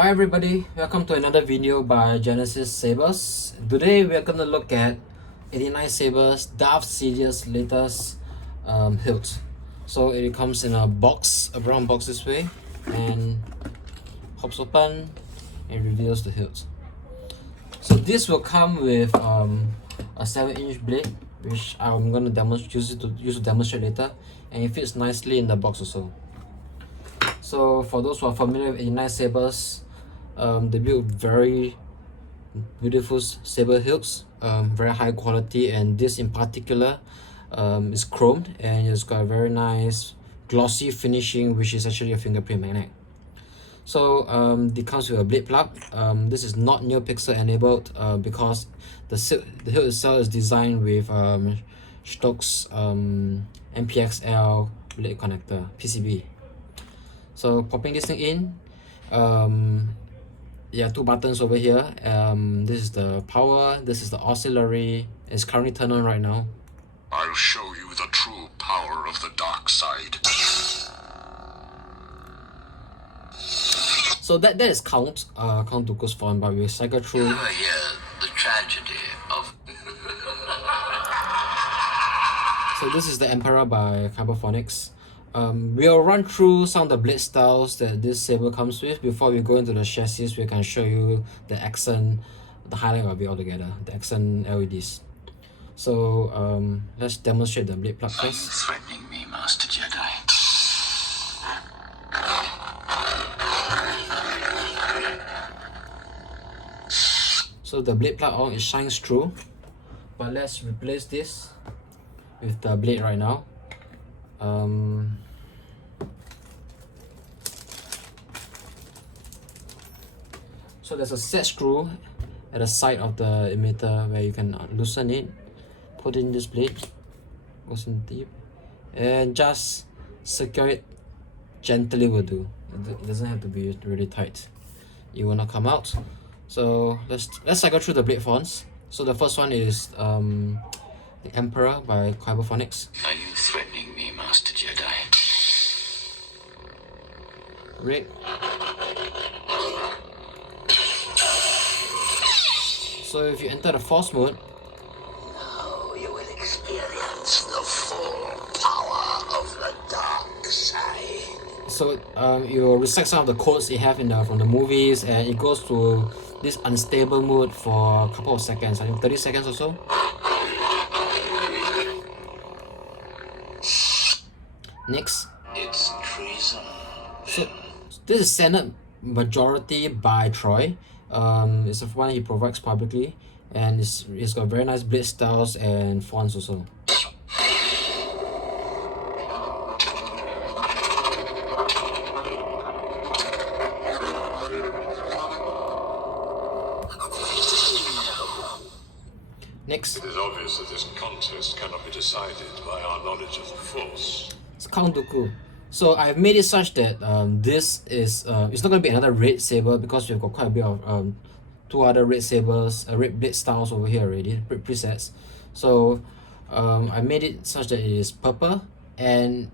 Hi everybody, welcome to another video by Genexis Sabers. Today we are going to look at 89sabers Sidious latest hilt. So it comes in a box, a brown box this way, and pops open and reveals the hilt. So this will come with a 7-inch blade, which I'm going to use to demonstrate later, and it fits nicely in the box also. So for those who are familiar with 89sabers, they build very beautiful saber hilts, very high quality, and this in particular is chromed and it's got a very nice glossy finishing, which is actually a fingerprint magnet. So it comes with a blade plug. This is not Neopixel enabled because the hilt itself is designed with Stoke's NPXL blade connector PCB. So popping this thing in, two buttons over here. This is the power, this is the auxiliary. It's currently turned on right now. I'll show you the true power of the dark side. So that is count Dooku's phone, but we'll cycle through. You hear the tragedy of... So this is the Emperor by Cyberphonics. We'll run through some of the blade styles that this saber comes with before we go into the chassis. We can show you the accent, the highlight of it altogether, the accent LEDs. So let's demonstrate the blade plug first. Are you threatening me, Master Jedi? So the blade plug it shines through, but let's replace this with the blade right now. So there's a set screw at the side of the emitter where you can loosen it, put in this blade, goes in deep, and just secure it gently will do. It doesn't have to be really tight. It will not come out. So let's cycle through the blade fonts. So the first one is the Emperor by Cyberphonics. Are you threatening me, Master Jedi? Red. So if you enter the force mode, Now you will experience the full power of the dark side. so you will reset some of the codes you have from the movies, and it goes to this unstable mode for a couple of seconds, I think 30 seconds or so. Next. It's treason. So this is Senate Majority by Troy. It's the one he provides publicly, and it's got very nice blade styles and fonts also. Next. It is obvious that this contest cannot be decided by our knowledge of the Force. It's Count Dooku. So I've made it such that this is it's not going to be another red saber because we've got quite a bit of two other red sabers, red blade styles over here already, presets. So I made it such that it is purple and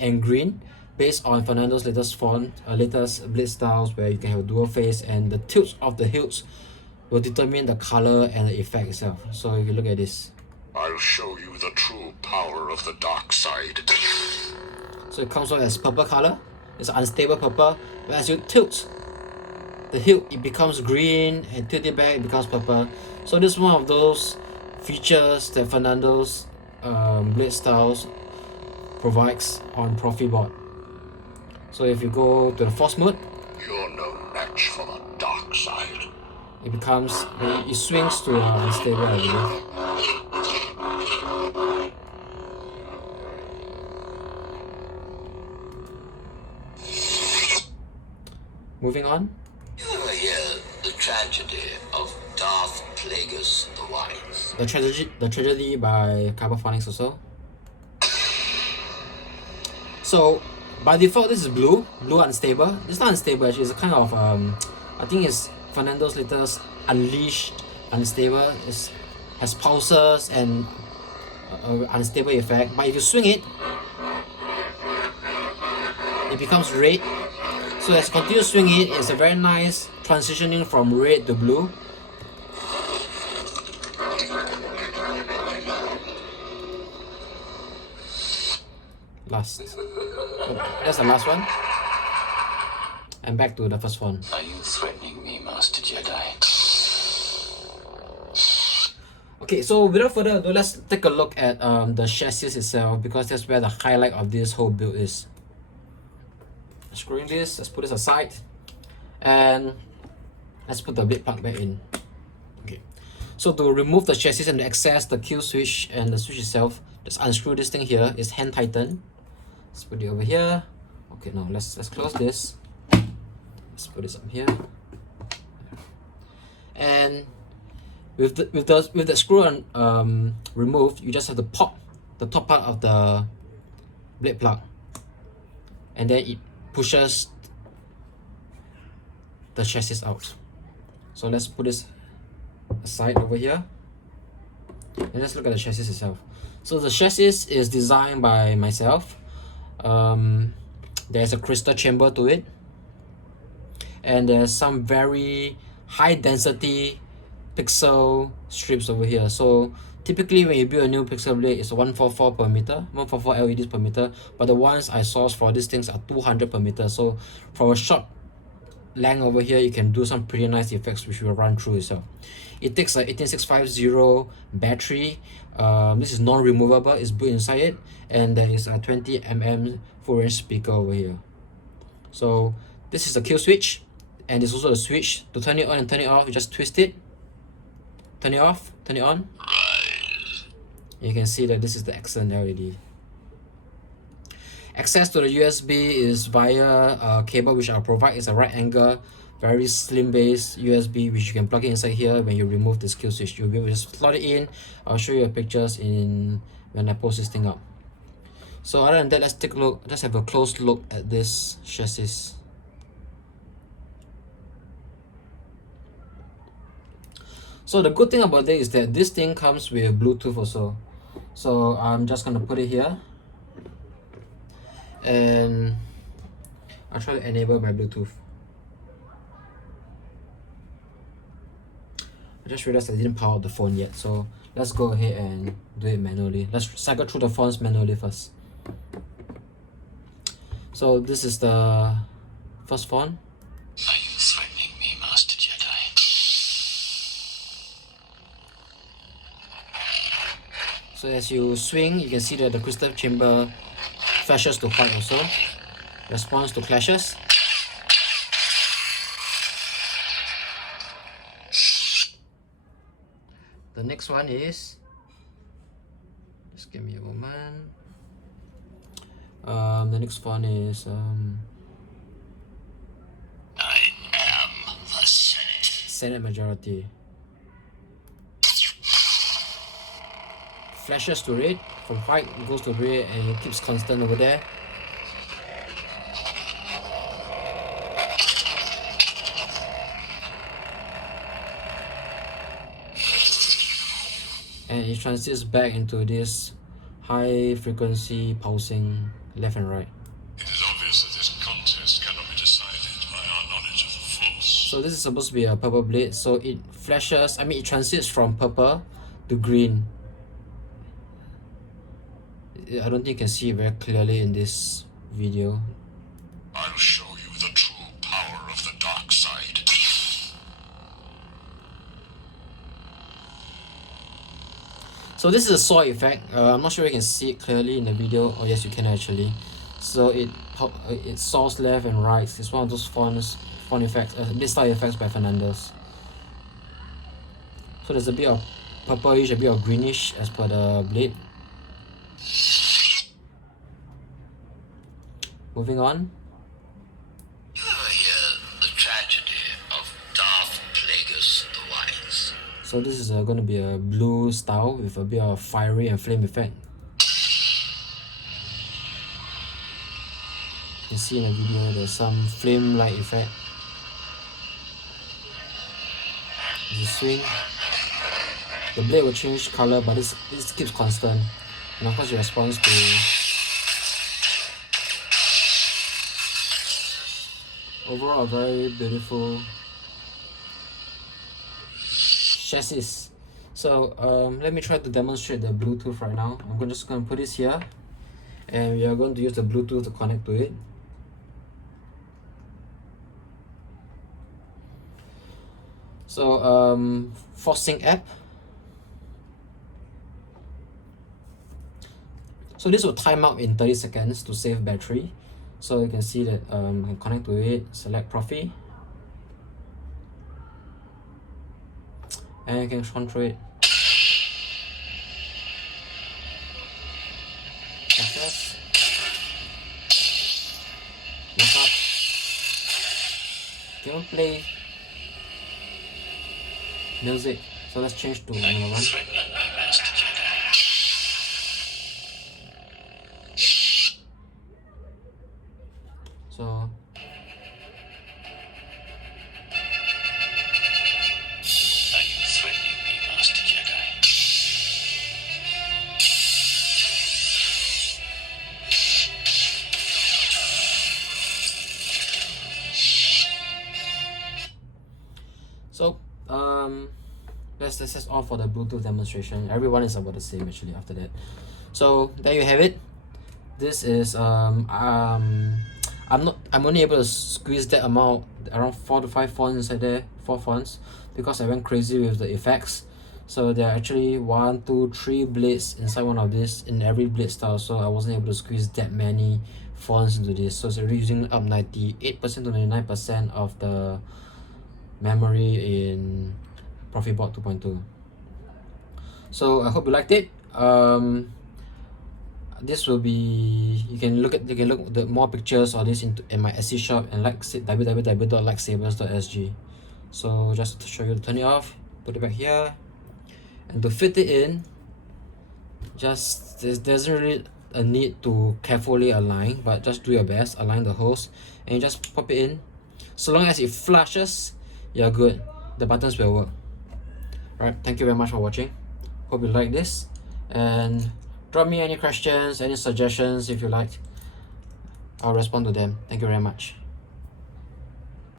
green, based on Fernando's latest latest blade styles, where you can have a dual face, and the tilts of the hilts will determine the color and the effect itself. So if you look at this, I'll show you the true power of the dark side. so it comes out as purple color. It's an unstable purple, but as you tilt the hilt, it becomes green, and tilt it back, it becomes purple. So this is one of those features that Fernando's blade styles provides on Proffieboard. So if you go to the force mode, You're no match for the dark side. it becomes, it swings to unstable, I believe. Moving on. You hear the tragedy of Darth Plagueis the Wise. The tragedy by Cyberphonics also. So by default this is blue unstable. It's not unstable actually, it's a kind of I think it's Fernando's latest unleashed unstable. It has pulses and unstable effect, but if you swing it, it becomes red. So as you continue swinging it, it's a very nice transitioning from red to blue. Last. Oh, that's the last one. And back to the first one. Are you threatening me, Master Jedi? Okay, so without further ado, let's take a look at the chassis itself, because that's where the highlight of this whole build is. Screwing this, let's put this aside, and let's put the blade plug back in. Okay, so to remove the chassis and to access the kill switch and the switch itself, just unscrew this thing here. It's hand tightened. Let's put it over here. Okay, now let's close this. Let's put this up here, and with the screw removed, you just have to pop the top part of the blade plug, and then it pushes the chassis out. So let's put this aside over here, and let's look at the chassis itself. So the chassis is designed by myself. There's a crystal chamber to it, and there's some very high density pixel strips over here. So typically when you build a new pixel blade, it's 144 per meter, 144 LEDs per meter, but the ones I sourced for these things are 200 per meter. So for a short length over here, you can do some pretty nice effects which will run through itself. It takes a 18650 battery. This is non-removable, it's built inside it, and there is a 20mm full range speaker over here. So this is the kill switch, and there's also a switch to turn it on and turn it off. You just twist it, turn it off, turn it on. You can see that this is the accent LED. Access to the USB is via a cable which I'll provide. It's a right angle, very slim base USB which you can plug it inside here. When you remove this kill switch, you'll be able to just slot it in. I'll show you pictures when I post this thing up. So other than that, let's take a look. Let's have a close look at this chassis. So the good thing about this is that this thing comes with Bluetooth also. So I'm just gonna put it here, and I'll try to enable my Bluetooth. I just realized I didn't power up the phone yet, so let's go ahead and do it manually. Let's cycle through the phones manually first. So this is the first phone. Are you threatening me, Master Jedi? So as you swing, you can see that the crystal chamber flashes to white also. Response to clashes. The next one is, just give me a moment. The next one is I am the Senate. Senate majority. Flashes to red, from white it goes to red, and it keeps constant over there. And it transits back into this high frequency pulsing left and right. It is obvious that this contest cannot be decided by our knowledge of the Force. So this is supposed to be a purple blade, so it flashes, it transits from purple to green. I don't think you can see it very clearly in this video. I'll show you the true power of the dark side. So this is a saw effect. I'm not sure you can see it clearly in the video. Oh yes, you can actually. So it saws left and right. It's one of those font effects, this style effects by Fernandez. So there's a bit of purplish, a bit of greenish as per the blade. Moving on. You ever hear the tragedy of Darth Plagueis the Wise? So this is going to be a blue style with a bit of fiery and flame effect. You can see in the video there's some flame light effect. As you swing, the blade will change color, but this keeps constant. And of course it responds to Overall, a very beautiful chassis. So let me try to demonstrate the Bluetooth right now. I'm just going to put this here, and we are going to use the Bluetooth to connect to it. So forcing app. So this will time out in 30 seconds to save battery. So you can see that I can connect to it, select Proffie, and you can control it. Access. Lock up. Can play music. So let's change to number 1. So Are you threatening me, Master Jedi? So that's all for the Bluetooth demonstration. Everyone is about the same actually after that. So there you have it. This is I'm only able to squeeze that amount, around 4 to 5 fonts inside there, 4 fonts, because I went crazy with the effects. So there are actually 1, 2, 3 blades inside one of this in every blade style, so I wasn't able to squeeze that many fonts into this. So it's already using up 98% to 99% of the memory in Proffieboard 2.2. So I hope you liked it. This will be, you can look at the more pictures of this in my Etsy shop, and like www.lightsabers.sg. So just to show you, to turn it off, put it back here, and to fit it in, just there's really a need to carefully align, but just do your best, align the holes, and you just pop it in. So long as it flushes, you're good. The buttons will work. Alright, thank you very much for watching. Hope you like this, and drop me any questions, any suggestions if you like. I'll respond to them. Thank you very much.